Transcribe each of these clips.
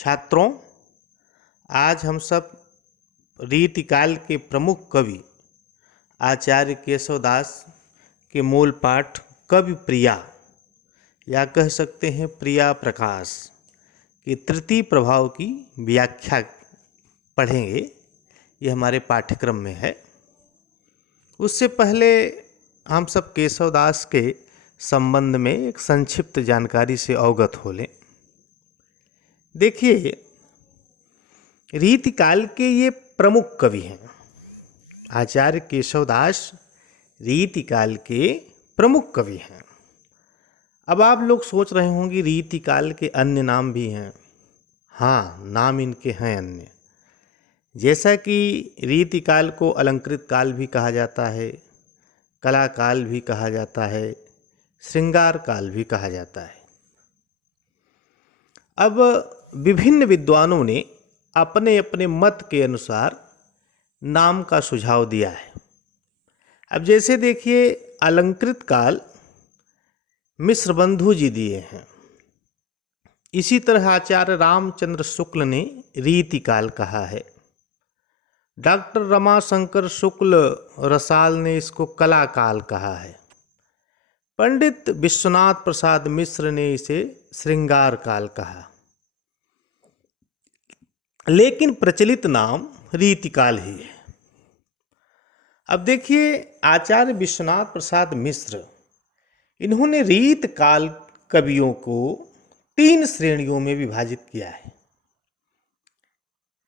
छात्रों, आज हम सब रीतिकाल के प्रमुख कवि आचार्य केशवदास के मूल पाठ कवि प्रिया या कह सकते हैं प्रिया प्रकाश के तृतीय प्रभाव की व्याख्या पढ़ेंगे। ये हमारे पाठ्यक्रम में है। उससे पहले हम सब केशवदास के संबंध में एक संक्षिप्त जानकारी से अवगत हो लें। देखिए, रीतिकाल के ये प्रमुख कवि हैं। आचार्य केशवदास रीतिकाल के प्रमुख कवि हैं। अब आप लोग सोच रहे होंगे रीतिकाल के अन्य नाम भी हैं। हाँ, नाम इनके हैं अन्य। जैसा कि रीतिकाल को अलंकृत काल भी कहा जाता है, कला काल भी कहा जाता है, श्रृंगार काल भी कहा जाता है। अब विभिन्न विद्वानों ने अपने अपने मत के अनुसार नाम का सुझाव दिया है। अब जैसे देखिए, अलंकृत काल मिश्र बंधु जी दिए हैं। इसी तरह आचार्य रामचंद्र शुक्ल ने रीतिकाल कहा है। डॉक्टर रमाशंकर शुक्ल रसाल ने इसको कला काल कहा है। पंडित विश्वनाथ प्रसाद मिश्र ने इसे श्रृंगार काल कहा। लेकिन प्रचलित नाम रीतिकाल ही है। अब देखिए, आचार्य विश्वनाथ प्रसाद मिश्र इन्होंने रीतकाल कवियों को 3 श्रेणियों में विभाजित किया है।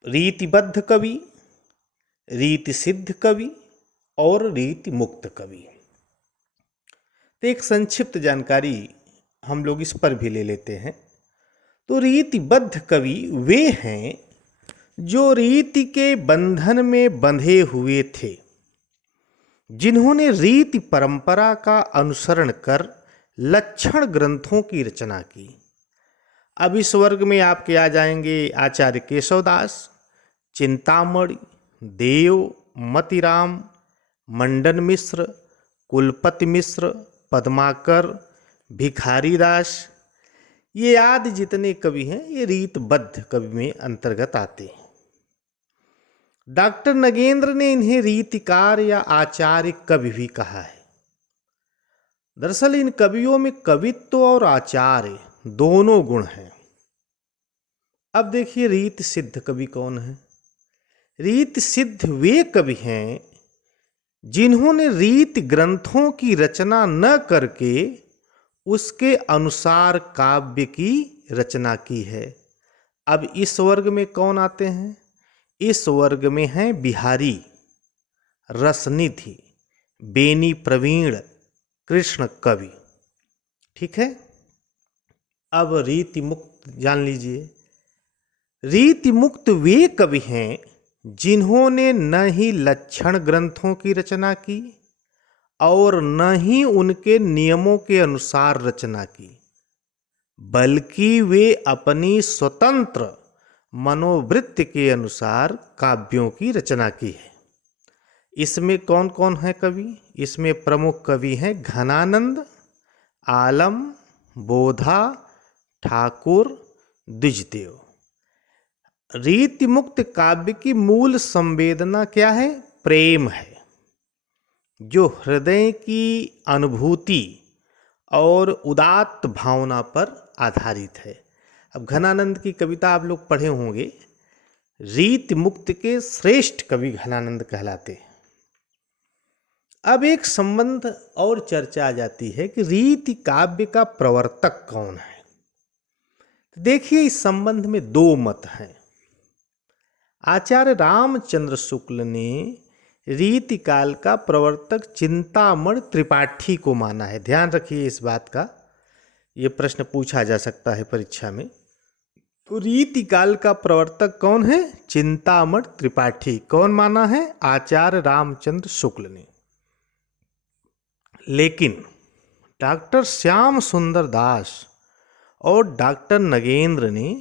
रीतिबद्ध कवि, रीति सिद्ध कवि और रीति मुक्त कवि। तो एक संक्षिप्त जानकारी हम लोग इस पर भी ले लेते हैं। तो रीतिबद्ध कवि वे हैं जो रीति के बंधन में बंधे हुए थे, जिन्होंने रीति परंपरा का अनुसरण कर लक्षण ग्रंथों की रचना की। अब इस वर्ग में आपके आ जाएंगे आचार्य केशवदास, चिंतामणि, देव, मतिराम, मंडन मिश्र, कुलपति मिश्र, पद्माकर, भिखारीदास। ये आदि जितने कवि हैं ये रीतबद्ध कवि में अंतर्गत आते हैं। डॉक्टर नगेंद्र ने इन्हें रीतिकार या आचार्य कवि भी कहा है। दरअसल इन कवियों में कवित्व और आचार्य दोनों गुण हैं। अब देखिए, रीति सिद्ध कवि कौन है? रीति सिद्ध वे कवि हैं जिन्होंने रीति ग्रंथों की रचना न करके उसके अनुसार काव्य की रचना की है। अब इस वर्ग में कौन आते हैं? इस वर्ग में हैं बिहारी, रसनिधि, बेनी प्रवीण, कृष्ण कवि। ठीक है। अब रीति मुक्त जान लीजिए। रीति मुक्त वे कवि हैं जिन्होंने न ही लक्षण ग्रंथों की रचना की और न ही उनके नियमों के अनुसार रचना की, बल्कि वे अपनी स्वतंत्र मनोवृत्ति के अनुसार काव्यों की रचना की है। इसमें कौन कौन है कवि? इसमें प्रमुख कवि हैं घनानंद, आलम, बोधा, ठाकुर, द्विजदेव। रीति मुक्त काव्य की मूल संवेदना क्या है? प्रेम है, जो हृदय की अनुभूति और उदात्त भावना पर आधारित है। अब घनानंद की कविता आप लोग पढ़े होंगे। रीति मुक्त के श्रेष्ठ कवि घनानंद कहलाते हैं। अब एक संबंध और चर्चा आ जाती है कि रीति काव्य का प्रवर्तक कौन है। तो देखिए, इस संबंध में 2 मत हैं। आचार्य रामचंद्र शुक्ल ने रीतिकाल का प्रवर्तक चिंतामणि त्रिपाठी को माना है। ध्यान रखिए इस बात का, ये प्रश्न पूछा जा सकता है परीक्षा में। तो रीतिकाल का प्रवर्तक कौन है? चिंतामणि त्रिपाठी। कौन माना है? आचार्य रामचंद्र शुक्ल ने। लेकिन डॉक्टर श्याम सुंदर दास और डॉक्टर नगेंद्र ने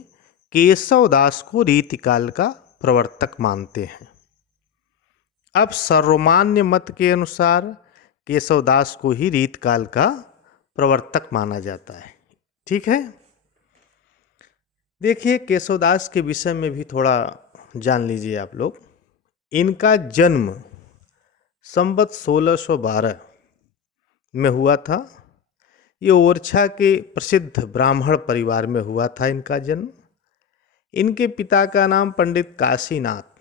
केशवदास को रीतिकाल का प्रवर्तक मानते हैं। अब सर्वमान्य मत के अनुसार केशवदास को ही रीतकाल का प्रवर्तक माना जाता है। ठीक है। देखिए, केशवदास के विषय में भी थोड़ा जान लीजिए आप लोग। इनका जन्म संवत 1612 में हुआ था। ये ओरछा के प्रसिद्ध ब्राह्मण परिवार में हुआ था इनका जन्म। इनके पिता का नाम पंडित काशीनाथ,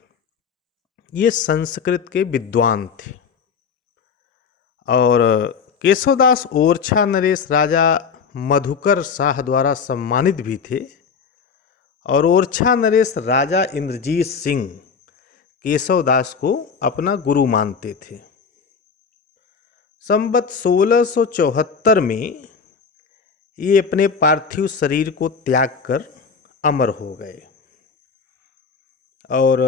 ये संस्कृत के विद्वान थे। और केशवदास ओरछा नरेश राजा मधुकर शाह द्वारा सम्मानित भी थे। और ओरछा नरेश राजा इंद्रजीत सिंह केशवदास को अपना गुरु मानते थे। संवत 1674 में ये अपने पार्थिव शरीर को त्याग कर अमर हो गए। और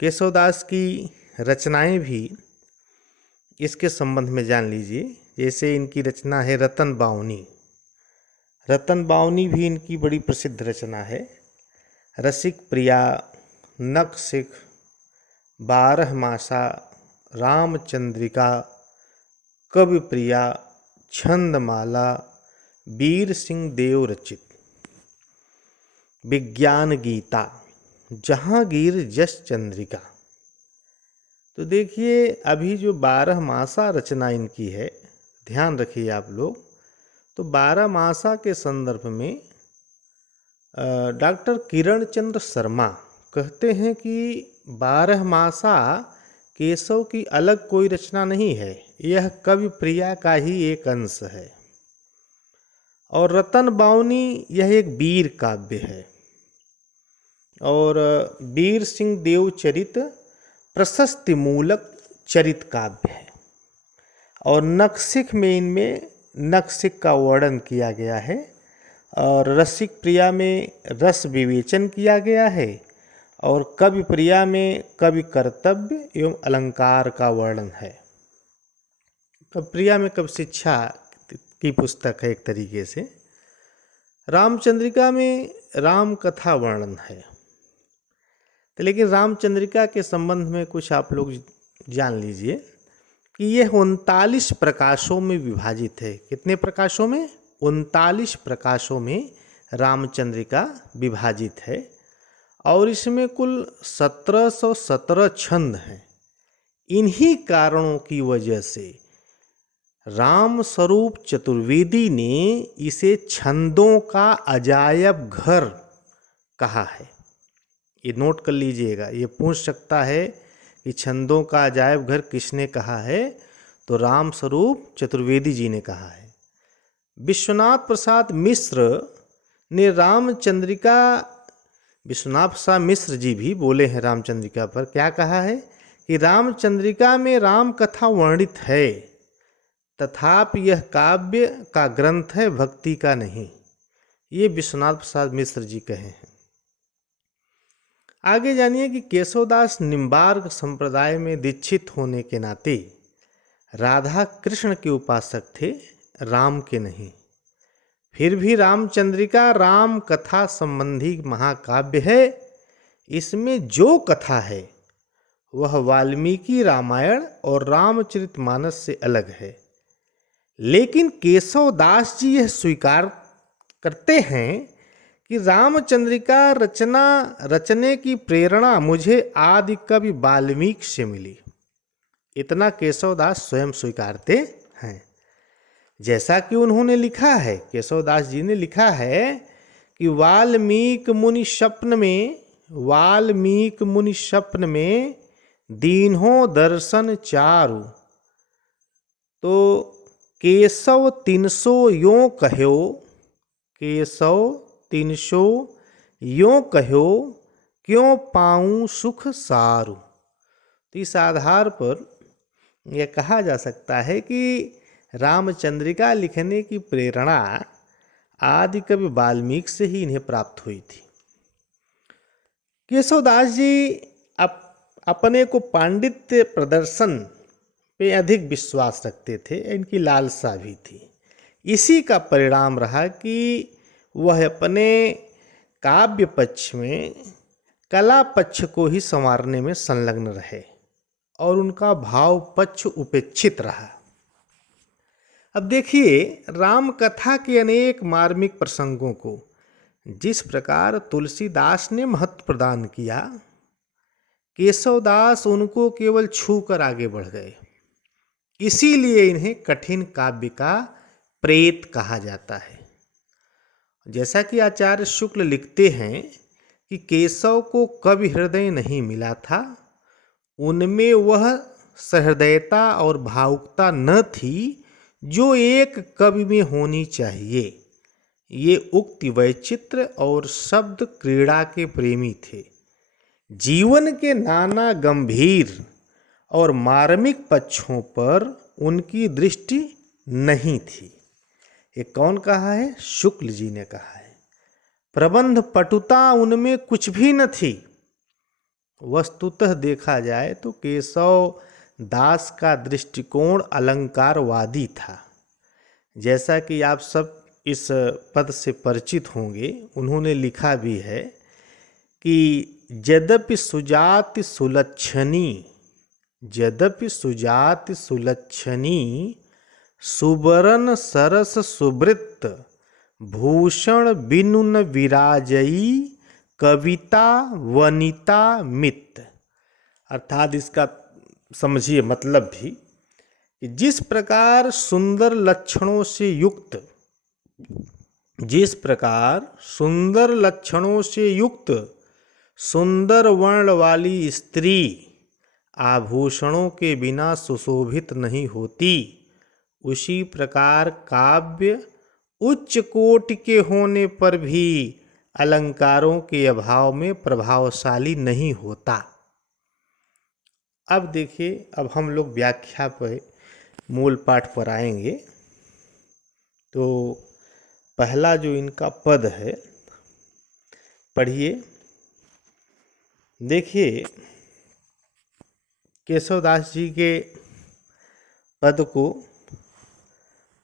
केशवदास की रचनाएं भी इसके संबंध में जान लीजिए। जैसे इनकी रचना है रतन बावनी। रतन बावनी भी इनकी बड़ी प्रसिद्ध रचना है। रसिक प्रिया, नखशिख, 12 मासा, रामचंद्रिका, कवि प्रिया, छंदमाला, वीर सिंह देव रचित, विज्ञान गीता, जहांगीर जस चंद्रिका। तो देखिए, अभी जो 12 मासा रचना इनकी है, ध्यान रखिए आप लोग। तो 12 मासा के संदर्भ में डॉक्टर किरण चंद्र शर्मा कहते हैं कि 12 मासा केशव की अलग कोई रचना नहीं है, यह कवि प्रिया का ही एक अंश है। और रतन बावनी यह एक वीर काव्य है। और वीर सिंह देव चरित प्रशस्ति मूलक चरित काव्य है। और नखशिख में इनमें नखशिख का वर्णन किया गया है। और रसिक प्रिया में रस विवेचन किया गया है। और कवि प्रिया में कवि कर्तव्य एवं अलंकार का वर्णन है। कवि प्रिया में कवि शिक्षा की पुस्तक है एक तरीके से। रामचंद्रिका में राम कथा वर्णन है। तो लेकिन रामचंद्रिका के संबंध में कुछ आप लोग जान लीजिए कि यह 39 प्रकाशों में विभाजित है। कितने प्रकाशों में? 39 प्रकाशों में रामचंद्रिका विभाजित है। और इसमें कुल 1717 छंद हैं। इन्हीं कारणों की वजह से राम स्वरूप चतुर्वेदी ने इसे छंदों का अजायब घर कहा है। ये नोट कर लीजिएगा। ये पूछ सकता है कि छंदों का अजायब घर किसने कहा है, तो राम स्वरूप चतुर्वेदी जी ने कहा है। विश्वनाथ प्रसाद मिश्र ने रामचंद्रिका, विश्वनाथ प्रसाद मिश्र जी भी बोले हैं रामचंद्रिका पर, क्या कहा है कि रामचंद्रिका में राम कथा वर्णित है, तथापि यह काव्य का ग्रंथ है, भक्ति का नहीं। ये विश्वनाथ प्रसाद मिश्र जी कहे हैं। आगे जानिए कि केशवदास निम्बार्क संप्रदाय में दीक्षित होने के नाते राधा कृष्ण के उपासक थे, राम के नहीं। फिर भी रामचंद्रिका राम कथा संबंधी महाकाव्य है। इसमें जो कथा है वह वाल्मीकि रामायण और रामचरितमानस से अलग है। लेकिन केशवदास जी यह स्वीकार करते हैं कि रामचंद्रिका रचने की प्रेरणा मुझे आदि कवि वाल्मीकि से मिली। इतना केशवदास स्वयं स्वीकारते हैं। जैसा कि उन्होंने लिखा है, केशवदास जी ने लिखा है कि वाल्मीकि मुनि स्वप्न में दीन्हों दर्शन चारु, तो केशव 300 यों कह्यो, केशव 300 यों कह्यो, क्यों पाऊं सुख सारु। तो इस आधार पर यह कहा जा सकता है कि रामचंद्रिका लिखने की प्रेरणा आदि कवि वाल्मीकि से ही इन्हें प्राप्त हुई थी। केशवदास जी अपने को पांडित्य प्रदर्शन पे अधिक विश्वास रखते थे, इनकी लालसा भी थी। इसी का परिणाम रहा कि वह अपने काव्य पक्ष में कला पक्ष को ही संवारने में संलग्न रहे और उनका भाव पक्ष उपेक्षित रहा। अब देखिए, राम कथा के अनेक मार्मिक प्रसंगों को जिस प्रकार तुलसीदास ने महत्व प्रदान किया, केशवदास उनको केवल छू कर आगे बढ़ गए। इसीलिए इन्हें कठिन काव्य का प्रेत कहा जाता है। जैसा कि आचार्य शुक्ल लिखते हैं कि केशव को कवि हृदय नहीं मिला था, उनमें वह सहृदयता और भावुकता न थी जो एक कवि में होनी चाहिए। ये उक्ति वैचित्र और शब्द क्रीड़ा के प्रेमी थे। जीवन के नाना गंभीर और मार्मिक पक्षों पर उनकी दृष्टि नहीं थी। ये कौन कहा है? शुक्ल जी ने कहा है। प्रबंध पटुता उनमें कुछ भी न थी। वस्तुतः देखा जाए तो केशव दास का दृष्टिकोण अलंकारवादी था। जैसा कि आप सब इस पद से परिचित होंगे, उन्होंने लिखा भी है कि यद्यपि सुजाति सुलक्षणी, यद्यपि सुजाति सुलक्षणी, सुबरन सरस सुवृत्त, भूषण बिनु न विराजई, कविता वनिता मित। अर्थात इसका समझिए मतलब भी कि जिस प्रकार सुंदर लक्षणों से युक्त, जिस प्रकार सुंदर लक्षणों से युक्त सुंदर वर्ण वाली स्त्री आभूषणों के बिना सुशोभित नहीं होती, उसी प्रकार काव्य उच्च कोटि के होने पर भी अलंकारों के अभाव में प्रभावशाली नहीं होता। अब देखिए, अब हम लोग व्याख्या पर मूल पाठ पर आएंगे। तो पहला जो इनका पद है, पढ़िए। देखिए, केशवदास जी के पद को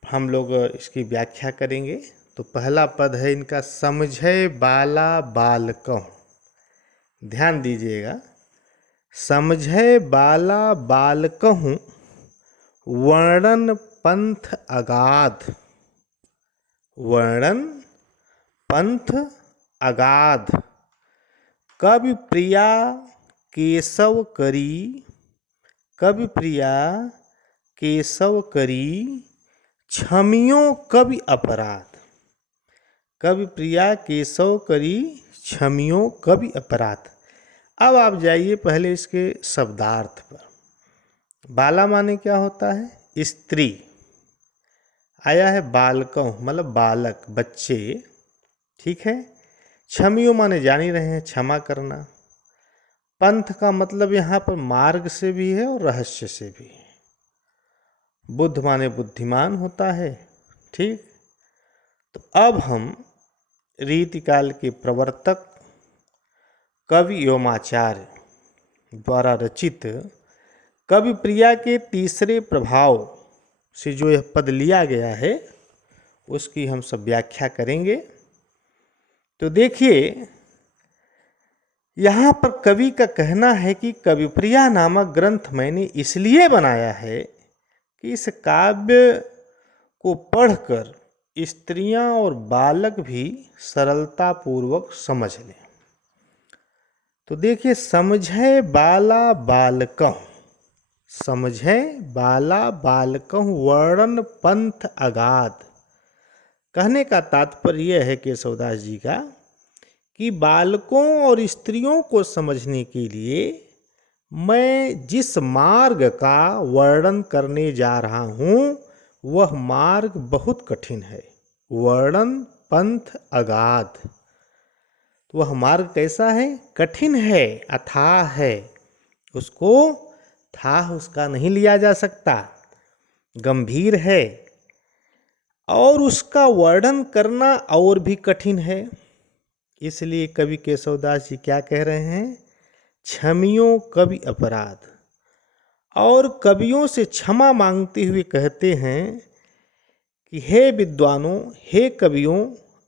हम लोग इसकी व्याख्या करेंगे। तो पहला पद है इनका, समझै बाला बालकहु। ध्यान दीजिएगा, समझै बाला बालकहु, वर्णन पंथ अगाध, वर्णन पंथ अगाध, कवि प्रिया केशव करी, कवि प्रिया केशव करी, क्षमियों कवि अपराध, कवि प्रिया केशव करी, क्षमियों कवि अपराध। अब आप जाइए पहले इसके शब्दार्थ पर। बाला माने क्या होता है? स्त्री। आया है बालकों मतलब बालक, बच्चे, ठीक है। क्षमियों माने जान ही रहे हैं, क्षमा करना। पंथ का मतलब यहाँ पर मार्ग से भी है और रहस्य से भी है। बुद्ध माने बुद्धिमान होता है, ठीक। तो अब हम रीतिकाल के प्रवर्तक कवि एवं आचार्य द्वारा रचित कवि प्रिया के तीसरे प्रभाव से जो यह पद लिया गया है, उसकी हम सब व्याख्या करेंगे। तो देखिए, यहाँ पर कवि का कहना है कि कवि प्रिया नामक ग्रंथ मैंने इसलिए बनाया है कि इस काव्य को पढ़कर स्त्रियां और बालक भी सरलता पूर्वक समझ लें। तो देखिए, समझै बाला बालकहु, समझै बाला बालकहु, वर्णन पंथ अगाध। कहने का तात्पर्य यह है केशवदास जी का कि बालकों और स्त्रियों को समझने के लिए मैं जिस मार्ग का वर्णन करने जा रहा हूँ, वह मार्ग बहुत कठिन है। वर्णन पंथ अगाध, वह मार्ग कैसा है? कठिन है, अथाह है। उसको थाह उसका नहीं लिया जा सकता, गंभीर है। और उसका वर्णन करना और भी कठिन है। इसलिए कवि केशवदास जी क्या कह रहे हैं? क्षमियों कवि अपराध। और कवियों से क्षमा मांगते हुए कहते हैं कि हे विद्वानों, हे कवियों,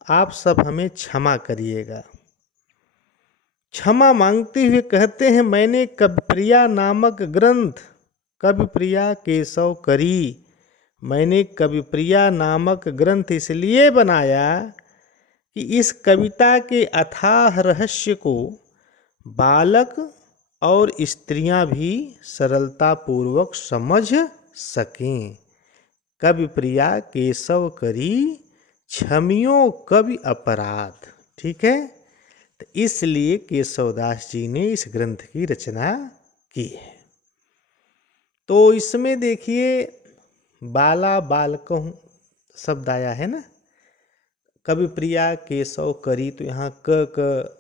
आप सब हमें क्षमा करिएगा। क्षमा मांगते हुए कहते हैं, मैंने कविप्रिया नामक ग्रंथ, कविप्रिया केशव करी, मैंने कविप्रिया नामक ग्रंथ इसलिए बनाया कि इस कविता के अथाह रहस्य को बालक और स्त्रियां भी सरलतापूर्वक समझ सकें। कवि प्रिया केशव करी क्षमियो कवि अपराध। ठीक है, तो इसलिए केशवदास जी ने इस ग्रंथ की रचना की है। तो इसमें देखिए बाला बालकहूँ शब्द आया है ना, कवि प्रिया केशव करी, तो यहाँ क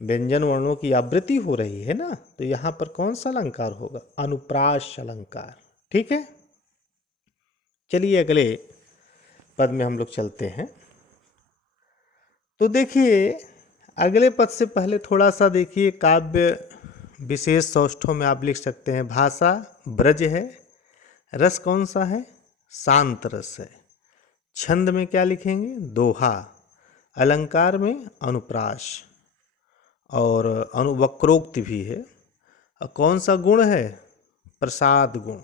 व्यंजन वर्णों की आवृत्ति हो रही है ना, तो यहाँ पर कौन सा अलंकार होगा? अनुप्रास अलंकार। ठीक है, चलिए अगले पद में हम लोग चलते हैं। तो देखिए अगले पद से पहले थोड़ा सा देखिए काव्य विशेष सौष्ठों में आप लिख सकते हैं, भाषा ब्रज है, रस कौन सा है? शांत रस है। छंद में क्या लिखेंगे? दोहा। अलंकार में अनुप्रास और वक्रोक्ति भी है। और कौन सा गुण है? प्रसाद गुण।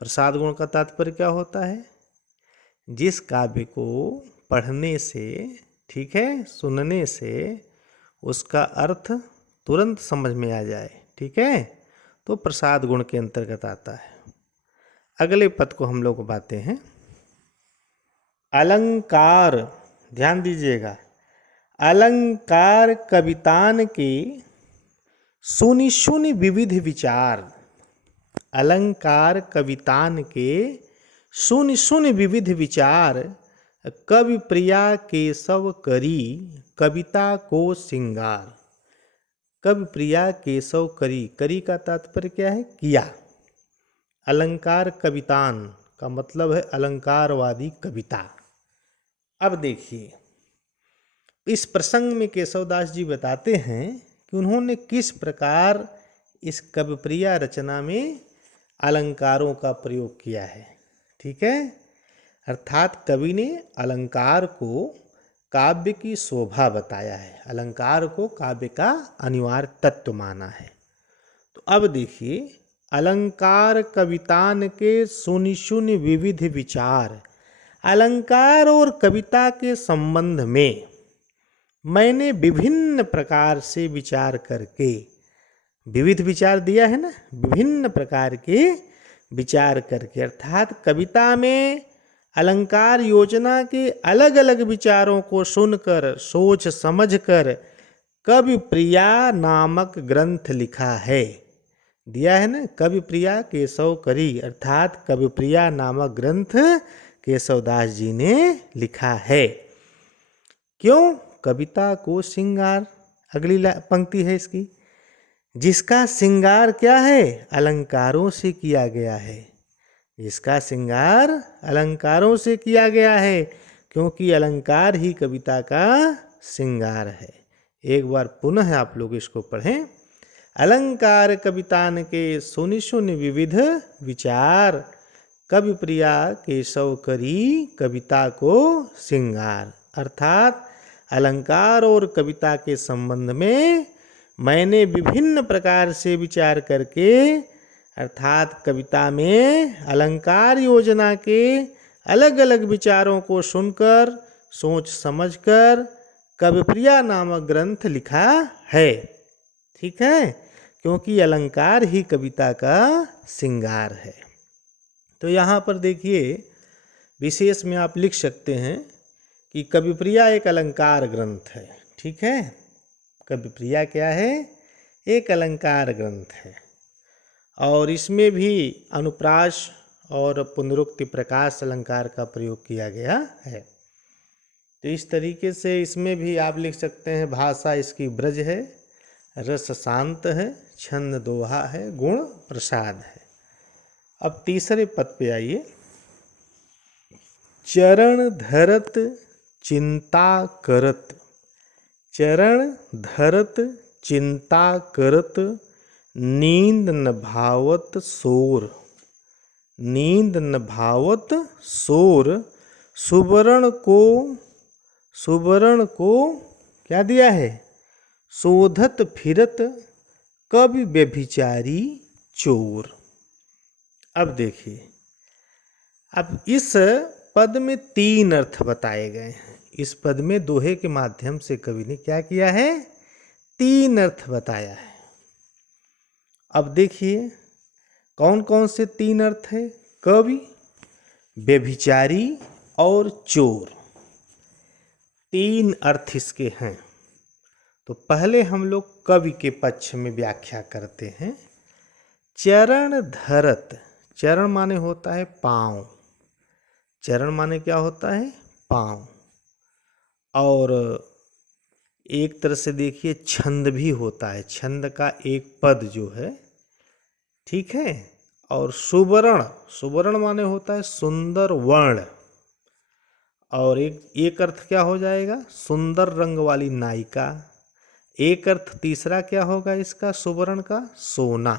प्रसाद गुण का तात्पर्य क्या होता है? जिस काव्य को पढ़ने से, ठीक है, सुनने से उसका अर्थ तुरंत समझ में आ जाए, ठीक है, तो प्रसाद गुण के अंतर्गत आता है। अगले पद को हम लोग बातें हैं। अलंकार, ध्यान दीजिएगा, अलंकार कवितान के सुनि सुनि विविध विचार। अलंकार कवितान के सुनि सुनि विविध विचार, कवि प्रिया केशव करी कविता को सिंगार। कवि प्रिया केशव करी, करी का तात्पर्य क्या है? किया। अलंकार कवितान का मतलब है अलंकारवादी कविता। अब देखिए इस प्रसंग में केशवदास जी बताते हैं कि उन्होंने किस प्रकार इस कविप्रिया रचना में अलंकारों का प्रयोग किया है। ठीक है, अर्थात कवि ने अलंकार को काव्य की शोभा बताया है, अलंकार को काव्य का अनिवार्य तत्व माना है। तो अब देखिए, अलंकार कवितान के सुनि सुनि विविध विचार। अलंकार और कविता के संबंध में मैंने विभिन्न प्रकार से विचार करके, विविध विचार दिया है ना, विभिन्न प्रकार के विचार करके, अर्थात कविता में अलंकार योजना के अलग अलग विचारों को सुनकर, सोच समझकर कवि प्रिया नामक ग्रंथ लिखा है। दिया है ना, कवि प्रिया केशव करी, अर्थात कवि प्रिया नामक ग्रंथ केशवदास जी ने लिखा है। क्यों? कविता को श्रृंगार। अगली पंक्ति है इसकी, जिसका श्रृंगार क्या है? अलंकारों से किया गया है। जिसका श्रृंगार अलंकारों से किया गया है, क्योंकि अलंकार ही कविता का श्रृंगार है। एक बार पुनः आप लोग इसको पढ़ें। अलंकार कवितान के सुनि सुनि विविध विचार, कवि प्रिया केशव करी कविता को श्रृंगार। अर्थात अलंकार और कविता के संबंध में मैंने विभिन्न प्रकार से विचार करके, अर्थात कविता में अलंकार योजना के अलग अलग विचारों को सुनकर, सोच समझकर कविप्रिया नामक ग्रंथ लिखा है। ठीक है, क्योंकि अलंकार ही कविता का श्रृंगार है। तो यहाँ पर देखिए विशेष में आप लिख सकते हैं कि कविप्रिया एक अलंकार ग्रंथ है। ठीक है, कविप्रिया क्या है? एक अलंकार ग्रंथ है, और इसमें भी अनुप्रास और पुनरुक्ति प्रकाश अलंकार का प्रयोग किया गया है। तो इस तरीके से इसमें भी आप लिख सकते हैं, भाषा इसकी ब्रज है, रस शांत है, छंद दोहा है, गुण प्रसाद है। अब तीसरे पद पे आइए। चरण धरत चिंता करत, चरण धरत चिंता करत, नींद न भावत शोर, नींद न भावत शोर, सुवर्ण को क्या दिया है? शोधत फिरत कवि व्यभिचारी चोर। अब देखिए, अब इस पद में तीन अर्थ बताए गए हैं। इस पद में दोहे के माध्यम से कवि ने क्या किया है, 3 अर्थ बताया है। अब देखिए कौन कौन से 3 अर्थ है। कवि, व्यभिचारी और चोर, 3 अर्थ इसके हैं। तो पहले हम लोग कवि के पक्ष में व्याख्या करते हैं। चरण धरत, चरण माने होता है पांव, चरण माने क्या होता है, पांव। और एक तरह से देखिए छंद भी होता है, छंद का एक पद जो है, ठीक है। और सुवर्ण, सुवर्ण माने होता है सुंदर वर्ण। और एक अर्थ क्या हो जाएगा, सुंदर रंग वाली नायिका। एक अर्थ तीसरा क्या होगा इसका सुवर्ण का, सोना,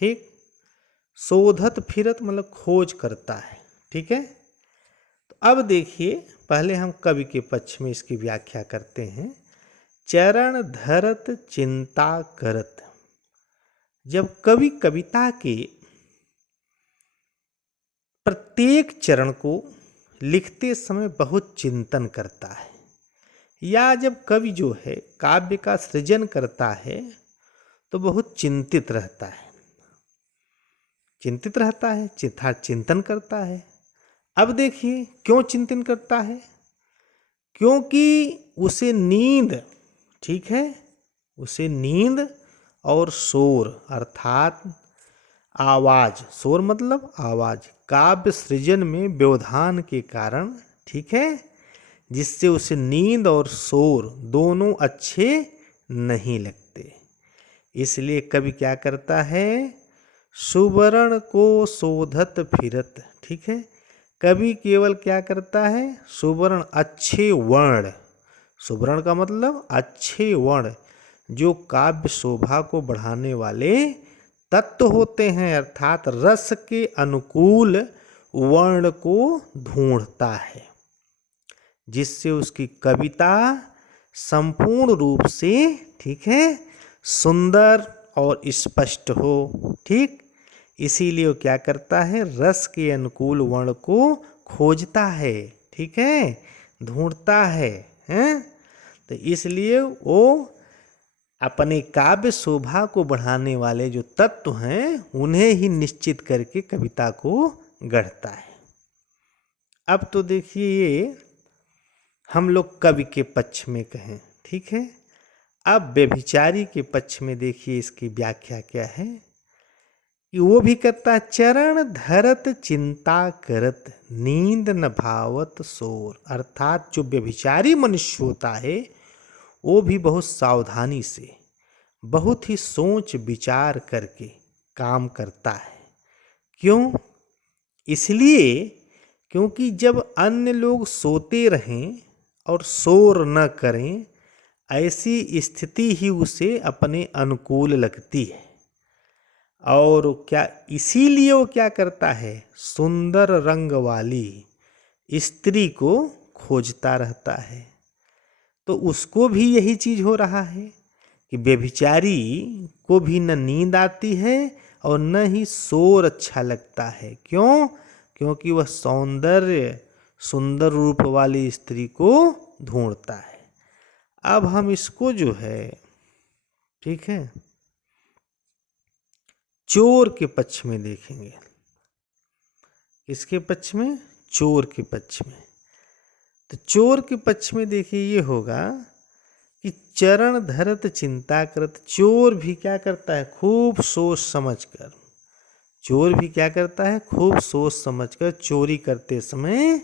ठीक। शोधत फिरत मतलब खोज करता है, ठीक है। तो अब देखिए पहले हम कवि के पक्ष में इसकी व्याख्या करते हैं। चरण धरत चिंता करत, जब कवि कविता के प्रत्येक चरण को लिखते समय बहुत चिंतन करता है, या जब कवि जो है काव्य का सृजन करता है तो बहुत चिंतित रहता है, चिंतित रहता है, चिंतन करता है। अब देखिए क्यों चिंतन करता है, क्योंकि उसे नींद, ठीक है, उसे नींद और शोर अर्थात आवाज, शोर मतलब आवाज, काव्य सृजन में व्यवधान के कारण, ठीक है, जिससे उसे नींद और शोर दोनों अच्छे नहीं लगते। इसलिए कवि क्या करता है, सुवर्ण को शोधत फिरत, ठीक है। कवि केवल क्या करता है, सुवर्ण अच्छे वर्ण, सुवर्ण का मतलब अच्छे वर्ण, जो काव्य शोभा को बढ़ाने वाले तत्व होते हैं अर्थात रस के अनुकूल वर्ण को ढूंढता है, जिससे उसकी कविता संपूर्ण रूप से, ठीक है, सुंदर और स्पष्ट हो, ठीक। इसीलिए वो क्या करता है, रस के अनुकूल वर्ण को खोजता है, ठीक है, ढूंढता है, हैं। तो इसलिए वो अपने काव्य शोभा को बढ़ाने वाले जो तत्व हैं उन्हें ही निश्चित करके कविता को गढ़ता है। अब तो देखिए ये हम लोग कवि के पक्ष में कहें, ठीक है। अब व्यभिचारी के पक्ष में देखिए इसकी व्याख्या क्या है कि वो भी करता है, चरण धरत चिंता करत नींद न भावत शोर, अर्थात जो व्यभिचारी मनुष्य होता है वो भी बहुत सावधानी से, बहुत ही सोच विचार करके काम करता है। क्यों, इसलिए क्योंकि जब अन्य लोग सोते रहें और शोर न करें, ऐसी स्थिति ही उसे अपने अनुकूल लगती है। और क्या, इसीलिए वो क्या करता है, सुंदर रंग वाली स्त्री को खोजता रहता है। तो उसको भी यही चीज हो रहा है कि व्यभिचारी को भी न नींद आती है और न ही शोर अच्छा लगता है। क्यों, क्योंकि वह सौंदर्य सुंदर रूप वाली स्त्री को ढूंढता है। अब हम इसको जो है, ठीक है, चोर के पक्ष में देखेंगे। इसके पक्ष में, चोर के पक्ष में। तो चोर के पक्ष में देखिए ये होगा कि चरण धरत चिंता करत, चोर भी क्या करता है, खूब सोच समझकर, चोर भी क्या करता है, खूब सोच समझकर चोरी करते समय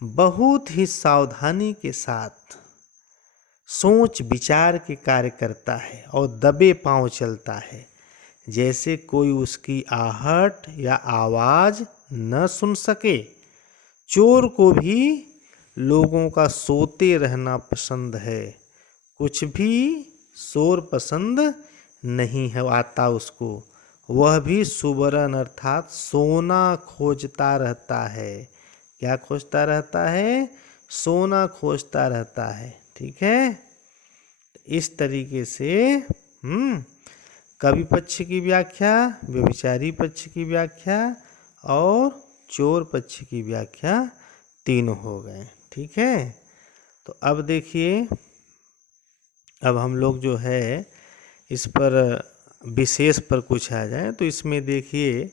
बहुत ही सावधानी के साथ सोच विचार के कार्य करता है और दबे पांव चलता है, जैसे कोई उसकी आहट या आवाज न सुन सके। चोर को भी लोगों का सोते रहना पसंद है, कुछ भी शोर पसंद नहीं है आता उसको। वह भी सुवर्ण अर्थात सोना खोजता रहता है। क्या खोजता रहता है, सोना खोजता रहता है, ठीक है। इस तरीके से कवि पक्ष की व्याख्या, व्यभिचारी पक्ष की व्याख्या और चोर पक्ष की व्याख्या तीनों हो गए। ठीक है। तो अब देखिए, अब हम लोग जो है इस पर विशेष पर कुछ आ जाए तो इसमें देखिए,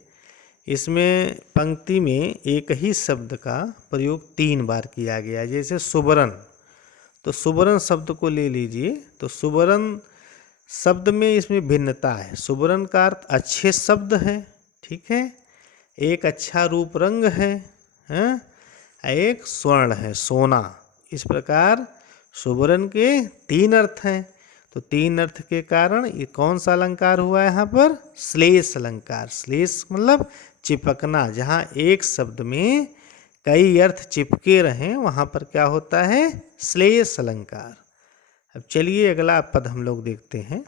इसमें पंक्ति में एक ही शब्द का प्रयोग 3 बार किया गया है। जैसे सुबरन, तो सुबरन शब्द को ले लीजिए, तो सुबरन शब्द में इसमें भिन्नता है। सुबरन का अर्थ अच्छे शब्द है, ठीक है, एक अच्छा रूप रंग है, हैं? एक स्वर्ण है, सोना। इस प्रकार सुबरन के 3 अर्थ हैं। तो 3 अर्थ के कारण ये कौन सा अलंकार हुआ है यहाँ पर? श्लेष अलंकार। श्लेष मतलब चिपकना, जहाँ एक शब्द में कई अर्थ चिपके रहें वहाँ पर क्या होता है? श्लेष अलंकार। अब चलिए अगला पद हम लोग देखते हैं।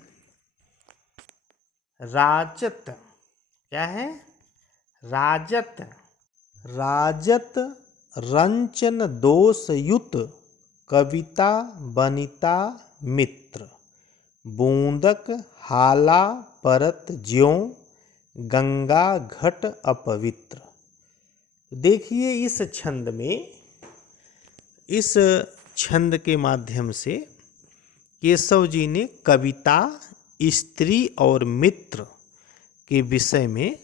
राजत, क्या है? राजत। राजत रंचन दोष युत कविता बनिता मित्र, बूंदक हाला परत ज्यों गंगा घट अपवित्र। देखिए इस छंद में, इस छंद के माध्यम से केशव जी ने कविता, स्त्री और मित्र के विषय में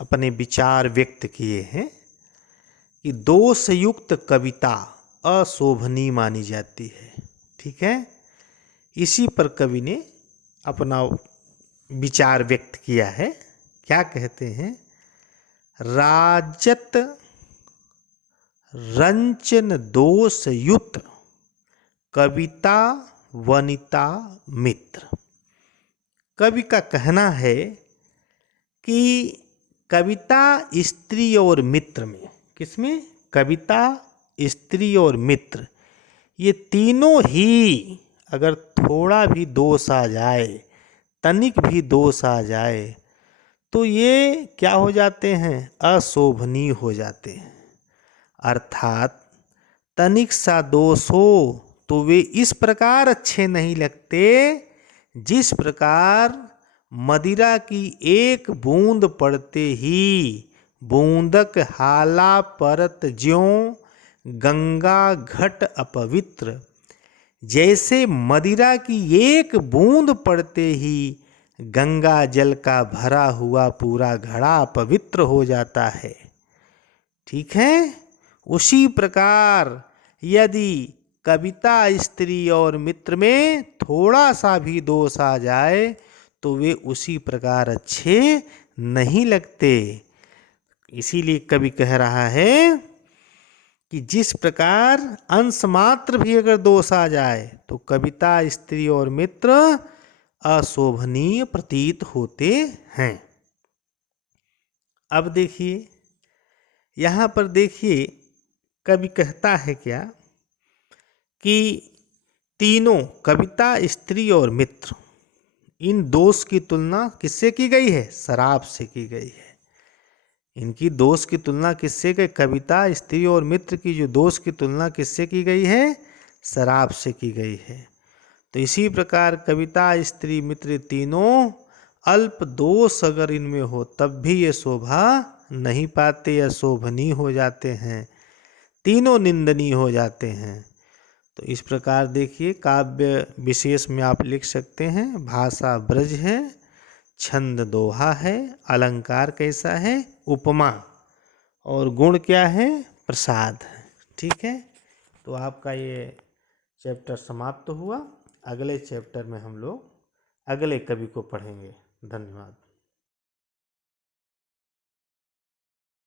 अपने विचार व्यक्त किए हैं कि दोषयुक्त कविता अशोभनीय मानी जाती है। ठीक है, इसी पर कवि ने अपना विचार व्यक्त किया है। क्या कहते हैं? राजत रंचन दोषयुक्त कविता वनिता मित्र। कवि का कहना है कि कविता, स्त्री और मित्र में, किसमें? कविता, स्त्री और मित्र, ये तीनों ही अगर थोड़ा भी दोष आ जाए, तनिक भी दोष आ जाए, तो ये क्या हो जाते हैं? अशोभनीय हो जाते हैं। अर्थात तनिक सा दोष हो तो वे इस प्रकार अच्छे नहीं लगते जिस प्रकार मदिरा की एक बूंद पड़ते ही बूंदक हाला परत ज्यों गंगा घट अपवित्र। जैसे मदिरा की एक बूंद पड़ते ही गंगा जल का भरा हुआ पूरा घड़ा पवित्र हो जाता है। ठीक है, उसी प्रकार यदि कविता, स्त्री और मित्र में थोड़ा सा भी दोष आ जाए तो वे उसी प्रकार अच्छे नहीं लगते। इसीलिए कवि कह रहा है कि जिस प्रकार अंश मात्र भी अगर दोष आ जाए तो कविता, स्त्री और मित्र अशोभनीय प्रतीत होते हैं। अब देखिए, यहाँ पर देखिए कवि कहता है क्या कि तीनों कविता, स्त्री और मित्र, इन दोष की तुलना किससे की गई है? शराब से की गई है। इनकी दोष की तुलना किससे गई? कविता, स्त्री और मित्र की जो दोष की तुलना किससे की गई है? शराब से की गई है। तो इसी प्रकार कविता, स्त्री, मित्र तीनों अल्प दोष अगर इनमें हो तब भी ये शोभा नहीं पाते या शोभनीय हो जाते हैं, तीनों निंदनीय हो जाते हैं। तो इस प्रकार देखिए काव्य विशेष में आप लिख सकते हैं, भाषा ब्रज है, छंद दोहा है, अलंकार कैसा है? उपमा, और गुण क्या है? प्रसाद है। ठीक है, तो आपका ये चैप्टर समाप्त हुआ। अगले चैप्टर में हम लोग अगले कवि को पढ़ेंगे। धन्यवाद।